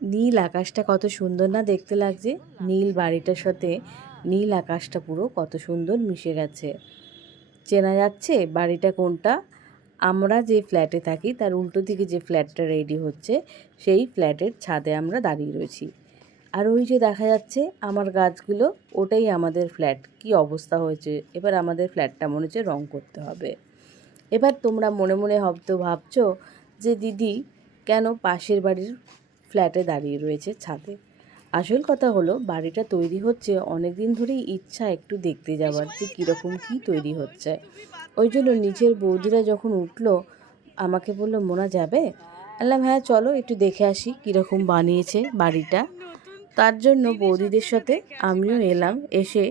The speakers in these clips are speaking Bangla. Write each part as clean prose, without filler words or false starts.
নীল আকাশটা কত সুন্দর না দেখতে লাগছে। নীল বাড়িটার সাথে নীল আকাশটা পুরো কত সুন্দর মিশে গেছে। চেনা যাচ্ছে বাড়িটা কোনটা? আমরা যে ফ্ল্যাটে থাকি তার উল্টো দিকে যে ফ্ল্যাটটা রেডি হচ্ছে সেই ফ্ল্যাটের ছাদে আমরা দাঁড়িয়ে রয়েছি। আর ওই যে দেখা যাচ্ছে আমার গাছগুলো, ওটাই আমাদের ফ্ল্যাট। কি অবস্থা হয়েছে! এবার আমাদের ফ্ল্যাটটা মনে হচ্ছে রং করতে হবে। এবার তোমরা মনে মনে হয়তো ভাবছো যে দিদি কেন পাশের বাড়ির ফ্ল্যাটে দাঁড়িয়ে রয়েছে ছাদে। আসল কথা হলো বাড়িটা তৈরি হচ্ছে অনেক দিন ধরেই ইচ্ছা একটু দেখতে যাওয়ার যে কীরকম কী তৈরি হচ্ছে। ওই জন্য নিচের বৌদিরা যখন উঠলো আমাকে বললো, মোনা যাবে? বললাম হ্যাঁ চলো একটু দেখে আসি কীরকম বানিয়েছে বাড়িটা। তার জন্য বৌদিদের সাথে আমিও এলাম, এসে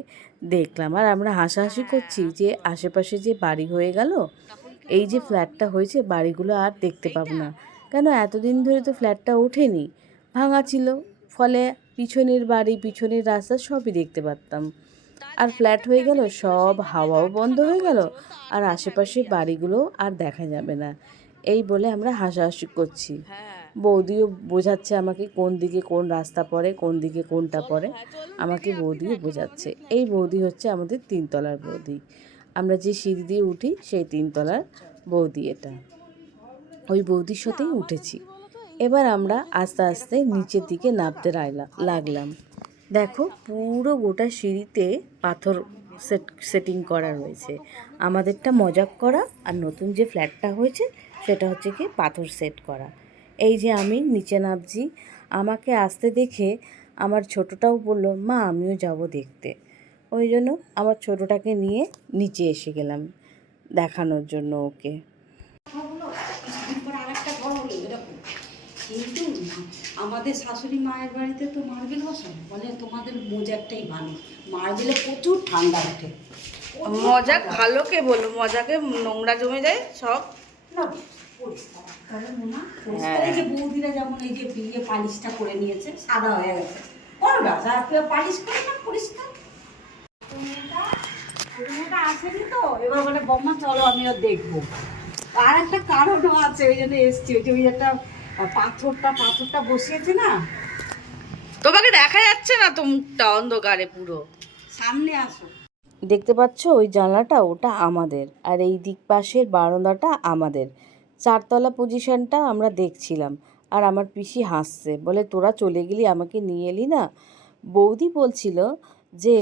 দেখলাম। আর আমরা হাসাহাসি করছি যে আশেপাশে যে বাড়ি হয়ে গেল, এই যে ফ্ল্যাটটা হয়েছে বাড়িগুলো আর দেখতে পাবো না। কেন এতদিন ধরে তো ফ্ল্যাটটা ওঠেনি, ভাঙা ছিল, ফলে পিছনের বাড়ি পিছনের রাস্তা সবই দেখতে পারতাম। আর ফ্ল্যাট হয়ে গেল, সব হাওয়াও বন্ধ হয়ে গেল, আর আশেপাশে বাড়িগুলো আর দেখা যাবে না। এই বলে আমরা হাসাহাসি করছি। বৌদিও বোঝাচ্ছে আমাকে কোন দিকে কোন রাস্তা পড়ে, কোন দিকে কোনটা পড়ে, আমাকে বৌদিও বোঝাচ্ছে। এই বৌদি হচ্ছে আমাদের 3 তলার বৌদি। আমরা যে সিঁড়ি দিয়ে উঠি সেই 3 তলার বৌদি এটা। ওই বৌদির সাথেই উঠেছি। এবার আমরা আস্তে আস্তে নিচের দিকে নামতে লাগলাম। দেখো পুরো গোটা সিঁড়িতে পাথর সেটিং করা রয়েছে। আমাদেরটা মজাক করা, আর নতুন যে ফ্ল্যাটটা হয়েছে সেটা হচ্ছে কি পাথর সেট করা। এই যে আমি নিচে নামছি, আমাকে আসতে দেখে আমার ছোটোটাও বলল, মা আমিও যাব দেখতে। ওই জন্য আমার ছোটোটাকে নিয়ে নিচে এসে গেলাম দেখানোর জন্য ওকে। কিন্তু আমাদের শাশুড়ি মায়ের বাড়িতে তো মার্বেল বসানো, বলে তোমাদের মোজাকটাই ভালো, মার্বেলে প্রচুর ঠান্ডা ওঠে। মজাক ভালো কে বললো? মজাকে নোংরা জমে যায় সব। না পরিষ্কার, কারণ না পরিষ্কার। এই যে বৌদিরা যেমন এই যে বিয়ে পালিশটা করে নিয়েছে, সাদা হয়ে গেছে, কোনো ব্যবসা কেউ পালিশ করে না, পরিষ্কার। মেয়েটা আসেনি তো, এবার বলে বম্মা চলো আমিও দেখবো। আর একটা কারণও আছে, ওই জন্য এসছি। ওই যে ওই একটা পাথরটা বসিয়েছে না, তোমাকে দেখা যাচ্ছে না তো, মুখটা অন্ধকারে পুরো। সামনে আসো। দেখতে পাচ্ছ ওই জানলাটা, ওটা আমাদের। আর এই দিক পাশের বারান্দাটা আমাদের। 4 তলা পজিশনটা আমরা দেখছিলাম। আর আমার পিসি হাসছে, বলে তোরা চলে গেলি, আমাকে নিয়ে এলি না। বৌদি বলছিল যে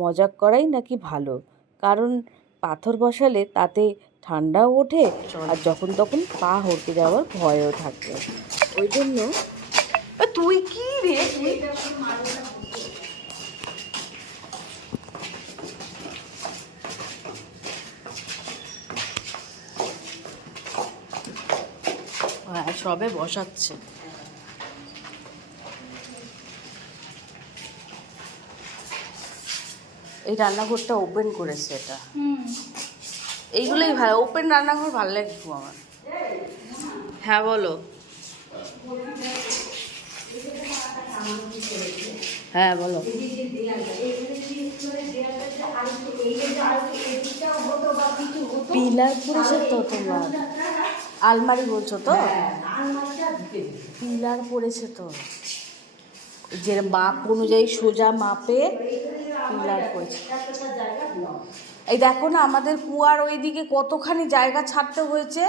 মজাক করাই নাকি ভালো, কারণ পাথর বসালে তাতে ঠান্ডাও ওঠে, আর যখন তখন পা হড়কে যাওয়ার ভয়ও থাকে। ওই জন্য তুই কি রে তুই সবে বসাচ্ছে। এই রান্নাঘরটা ওপেন করেছে এটা। এইগুলোই ভালো, ওপেন রান্নাঘর ভালো লাগে খুব আমার। হ্যাঁ বলো। হ্যাঁ বলো। পিলার পড়েছে তো তোমার, আলমারি বলছো তো? পিলার পড়েছে তো, যে মাপ অনুযায়ী সোজা মাপে পিলার পড়েছে। এই দেখো না আমাদের কুয়ার ওইদিকে কতখানি জায়গা ছাড়তে হয়েছে,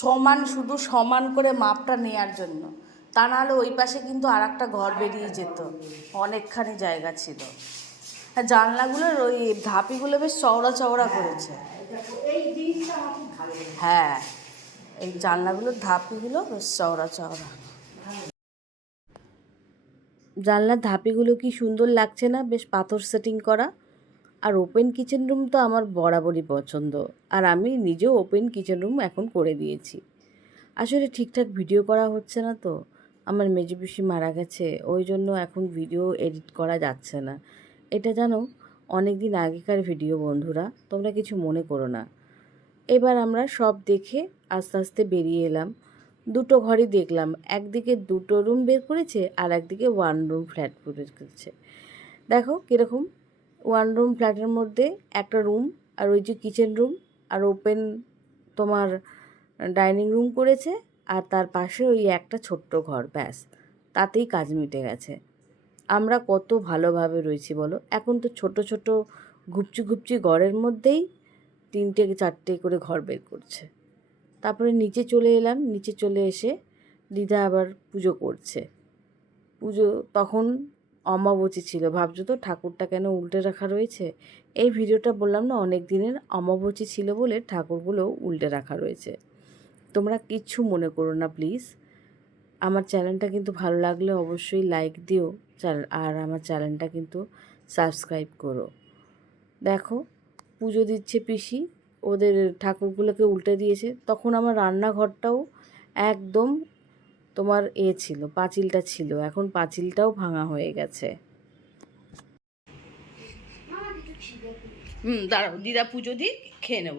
সমান, শুধু সমান করে মাপটা নেয়ার জন্য। তা নাহলে ওই পাশে কিন্তু আর একটা ঘর বেরিয়ে যেত, অনেকখানি জায়গা ছিল। হ্যাঁ জানলাগুলোর ওই ধাপিগুলো বেশ চওড়া চওড়া করেছে। হ্যাঁ এই জানলাগুলোর ধাপিগুলো বেশ চওড়া চওড়া। জানলার ধাপিগুলো কি সুন্দর লাগছে না, বেশ পাথর সেটিং করা। আর ওপেন কিচেন রুম তো আমার বরাবরই পছন্দ, আর আমি নিজেও ওপেন কিচেন রুম এখন করে দিয়েছি। আসলে ঠিকঠাক ভিডিও করা হচ্ছে না তো, আমার মেজো পিসি মারা গেছে, ওই জন্য এখন ভিডিও এডিট করা যাচ্ছে না। এটা জানো অনেক দিন আগেকার ভিডিও বন্ধুরা, তোমরা কিছু মনে করো না। এবার আমরা সব দেখে আস্তে আস্তে বেরিয়ে এলাম। 2টো ঘরই দেখলাম, একদিকে 2টো রুম বের করেছে আর একদিকে 1 রুম ফ্ল্যাট বের করেছে। দেখো কীরকম, 1 রুম ফ্ল্যাটের মধ্যে একটা রুম, আর ওই যে কিচেন রুম, আর ওপেন তোমার ডাইনিং রুম করেছে, আর তার পাশে ওই একটা ছোট্ট ঘর, ব্যাস তাতেই কাজ মিটে গেছে। আমরা কত ভালোভাবে রয়েছি বলো। এখন তো ছোট ছোট ঘুপচি ঘুপচি ঘরের মধ্যেই 3টে 4টে করে ঘর বের করছে। তারপরে নিচে চলে এলাম, নিচে চলে এসে দিদা আবার পুজো করছে। পুজো তখন অমাবস্যা ছিল, ভাবছো তো ঠাকুরটা কেন উল্টে রাখা রয়েছে। এই ভিডিওটা বললাম না, অনেক দিনের অমাবস্যা ছিল বলে ঠাকুরগুলো উল্টে রাখা রয়েছে। তোমরা কিচ্ছু মনে করো না প্লিজ। আমার চ্যানেলটা কিন্তু ভালো লাগলে অবশ্যই লাইক দিও, আর আমার চ্যানেলটা কিন্তু সাবস্ক্রাইব করো। দেখো পুজো দিচ্ছে পিসি, ওদের ঠাকুরগুলোকে উল্টে দিয়েছে। তখন আমার রান্নাঘরটাও একদম তোমার ছিল, পাঁচিলটা ছিল, এখন পাঁচিলটাও ভাঙা হয়ে গেছে। দাঁড়াও, দিদা পুজো দিই, খেয়ে নেব।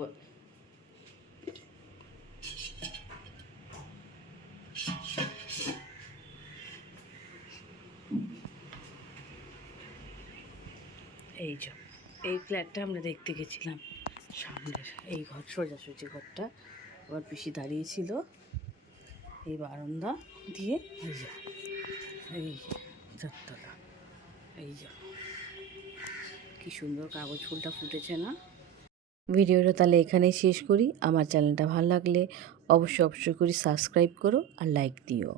এই যে এই ফ্ল্যাটটা আমরা দেখতে গেছিলাম, সামনের এই ঘর সোজাসুজি ঘরটা। আবার পিসি দাঁড়িয়েছিল এই বারান্দা দিয়ে, এই যে এই চারতলা, এই যে কি সুন্দর কাগজ ফুলটা ফুটেছে না। ভিডিওটা তাহলে এখানেই শেষ করি। আমার চ্যানেলটা ভালো লাগলে অবশ্যই করে সাবস্ক্রাইব করো আর লাইক দিও।